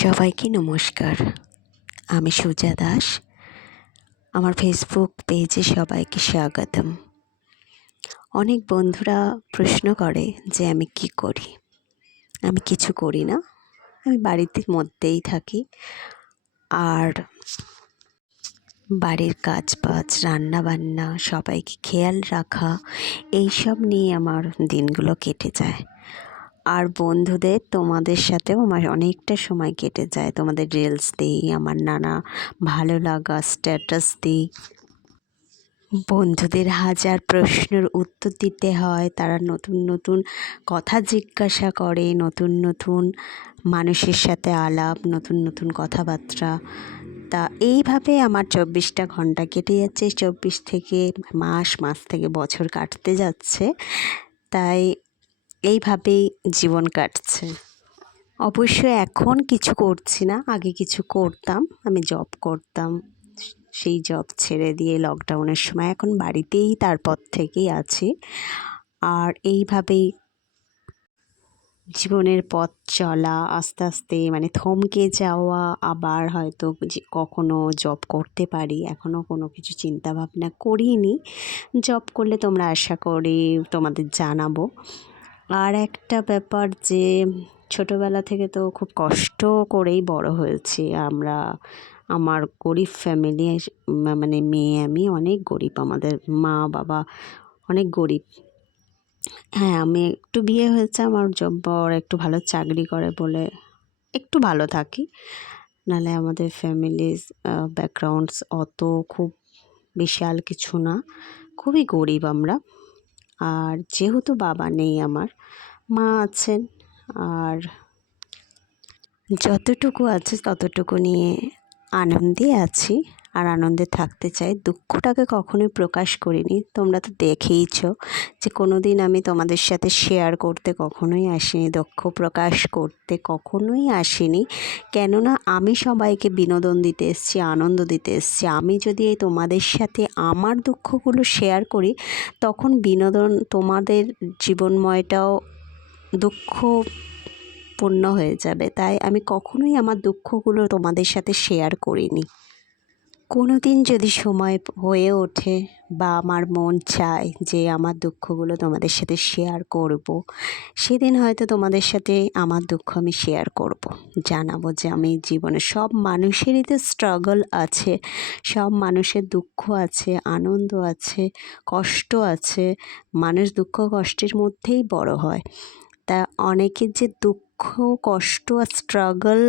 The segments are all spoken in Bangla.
সবাইকে নমস্কার। আমি সুজা দাস। আমার ফেসবুক পেজে সবাইকে স্বাগতম। অনেক বন্ধুরা প্রশ্ন করে যে আমি কি করি। আমি কিছু করি না, আমি বাড়িতে মধ্যেই থাকি। আর বাড়ির কাজবাজ, রান্নাবান্না, সবাইকে খেয়াল রাখা, এইসব নিয়ে আমার দিনগুলো কেটে যায়। আর বন্ধুদের, তোমাদের সাথেও আমার অনেকটা সময় কেটে যায়। তোমাদের রিলস দিই, আমার নানা ভালো লাগা স্ট্যাটাস দিই। বন্ধুদের হাজার প্রশ্নের উত্তর দিতে হয়, তারা নতুন নতুন কথা জিজ্ঞাসা করে, নতুন নতুন মানুষের সাথে আলাপ, নতুন নতুন কথাবার্তা। তা এইভাবে আমার 24টা ঘন্টা কেটে যাচ্ছে। 24 থেকে মাস থেকে বছর কাটতে যাচ্ছে। তাই এইভাবেই জীবন কাটছে। অবশ্য এখন কিছু করছি না, আগে কিছু করতাম। আমি জব করতাম, সেই জব ছেড়ে দিয়ে লকডাউনের সময় এখন বাড়িতেই তারপর থেকেই আছি। আর এইভাবেই জীবনের পথ চলা, আস্তে আস্তে থমকে যাওয়া, আবার হয়তো যে কখনো জব করতে পারি। এখনও কোনো কিছু চিন্তা ভাবনা করিনি। জব করলে তোমরা আশা করি তোমাদের জানাবো। আর একটা ব্যাপার যে ছোটোবেলা থেকে তো খুব কষ্ট করেই বড় হয়েছি আমরা। আমার গরিব ফ্যামিলি, মেয়ে আমি, অনেক গরিব। আমাদের মা বাবা অনেক গরিব। হ্যাঁ, আমি একটু বিয়ে হয়েছে, আমার বর একটু ভালো চাকরি করে বলে একটু ভালো থাকি। নাহলে আমাদের ফ্যামিলির ব্যাকগ্রাউন্ডস অত খুব বিশাল কিছু না, খুবই গরিব আমরা। আর যেহেতু বাবা নেই, আমার মা আছেন। আর যতটুকু আছে ততটুকু নিয়ে আনন্দে আছি, আর আনন্দে থাকতে চাই। দুঃখটাকে কখনোই প্রকাশ করিনি। তোমরা তো দেখেইছো যে কোনো দিন আমি তোমাদের সাথে শেয়ার করতে কখনোই আসিনি, দুঃখ প্রকাশ করতে কখনোই আসিনি। কেননা আমি সবাইকে বিনোদন দিতে এসেছি, আনন্দ দিতে এসেছি। আমি যদি তোমাদের সাথে আমার দুঃখগুলো শেয়ার করি, তখন বিনোদন তোমাদের জীবনময়টাও দুঃখপূর্ণ হয়ে যাবে। তাই আমি কখনোই আমার দুঃখগুলো তোমাদের সাথে শেয়ার করিনি। কোনো দিন যদি সময় হয়ে ওঠে বা আমার মন চায় যে আমার দুঃখগুলো তোমাদের সাথে শেয়ার করব, সেদিন হয়তো তোমাদের সাথে আমার দুঃখ আমি শেয়ার করব, জানাবো যে আমি জীবনে, সব মানুষেরই তো স্ট্রাগল আছে, সব মানুষের দুঃখ আছে, আনন্দ আছে, কষ্ট আছে। মানুষ দুঃখ কষ্টের মধ্যেই বড় হয়। তা অনেকের যে দুঃখ, কষ্ট আর স্ট্রাগল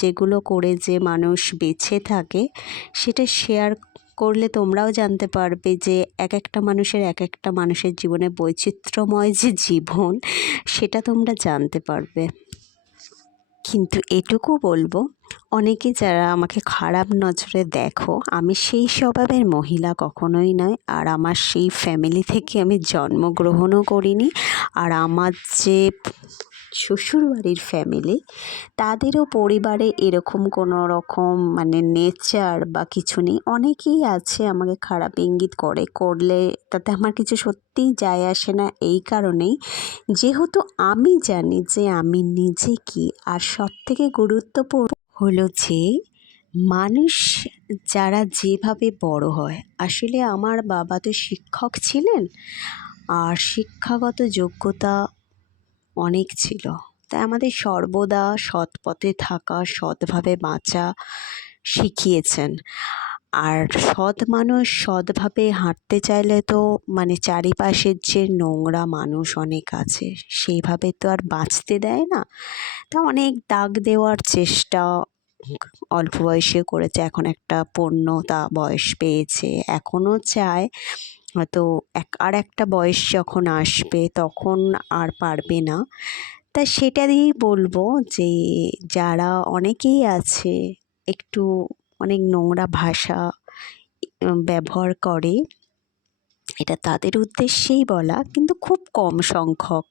যেগুলো করে যে মানুষ বেঁচে থাকে, সেটা শেয়ার করলে তোমরাও জানতে পারবে যে এক একটা মানুষের জীবনে বৈচিত্র্যময় যে জীবন, সেটা তোমরা জানতে পারবে। কিন্তু এটুকু বলবো, অনেকে যারা আমাকে খারাপ নজরে দেখো, আমি সেই স্বভাবের মহিলা কখনোই নয়। আর আমার সেই ফ্যামিলি থেকে আমি জন্মগ্রহণও করিনি। আর আমার যে শ্বশুরবাড়ির ফ্যামিলি, তাদেরও পরিবারে এরকম কোনো রকম নেচার বা কিছু নেই। অনেকেই আছে আমাকে খারাপ ইঙ্গিত করলে তাতে আমার কিছু সত্যিই যায় আসে না। এই কারণেই, যেহেতু আমি জানি যে আমি নিজে কি। আর সবথেকে গুরুত্বপূর্ণ হলো যে মানুষ যারা যেভাবে বড় হয়, আসলে আমার বাবা তো শিক্ষক ছিলেন, আর শিক্ষাগত যোগ্যতা অনেক ছিল। তাই আমাদের সর্বদা সৎ পথে থাকা, সৎভাবে বাঁচা শিখিয়েছেন। আর সৎ মানুষ সৎভাবে হাঁটতে চাইলে তো চারিপাশের যে নোংরা মানুষ অনেক আছে, সেইভাবে তো আর বাঁচতে দেয় না। তা অনেক দাগ দেওয়ার চেষ্টা অল্প বয়সে করেছে, এখন একটা পূর্ণতা বয়স পেয়েছে, এখনও চায়। হয়তো আর একটা বয়স যখন আসবে তখন আর পারবে না। তা সেটা দিয়েই বলবো যে যারা অনেকেই আছে একটু অনেক নোংরা ভাষা ব্যবহার করে, এটা তাদের উদ্দেশ্যেই বলা, কিন্তু খুব কম সংখ্যক।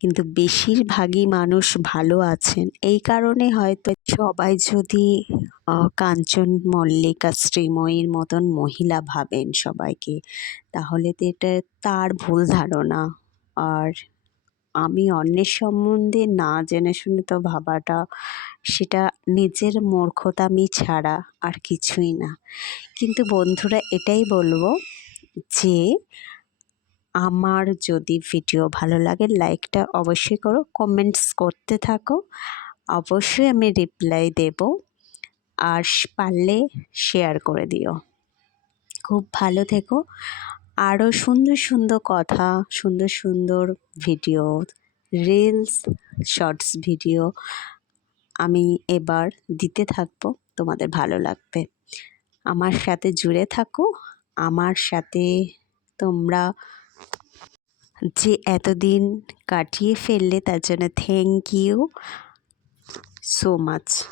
কিন্তু বেশিরভাগই মানুষ ভালো আছেন। এই কারণে হয়তো সবাই যদি কাঞ্চন মল্লিকা, শ্রীময়ীর মতন মহিলা ভাবেন সবাইকে, তাহলে তো এটা তার ভুল ধারণা। আর আমি অন্যের সম্বন্ধে না জেনে শুনে তো ভাবাটা সেটা নিজের মূর্খতামি ছাড়া আর কিছুই না। কিন্তু বন্ধুরা এটাই বলবো যে আমার যদি ভিডিও ভালো লাগে লাইকটা অবশ্যই করো, কমেন্টস করতে থাকো, অবশ্যই আমি রিপ্লাই দেব। আর পারলে শেয়ার করে দিও। খুব ভালো থেকো। আরও সুন্দর সুন্দর কথা, সুন্দর সুন্দর ভিডিও, রিলস, শর্টস ভিডিও আমি এবার দিতে থাকবো, তোমাদের ভালো লাগবে। আমার সাথে জুড়ে থাকো। আমার সাথে তোমরা যে এতদিন কাটিয়ে ফেললে তার জন্য থ্যাংক ইউ সো মাচ।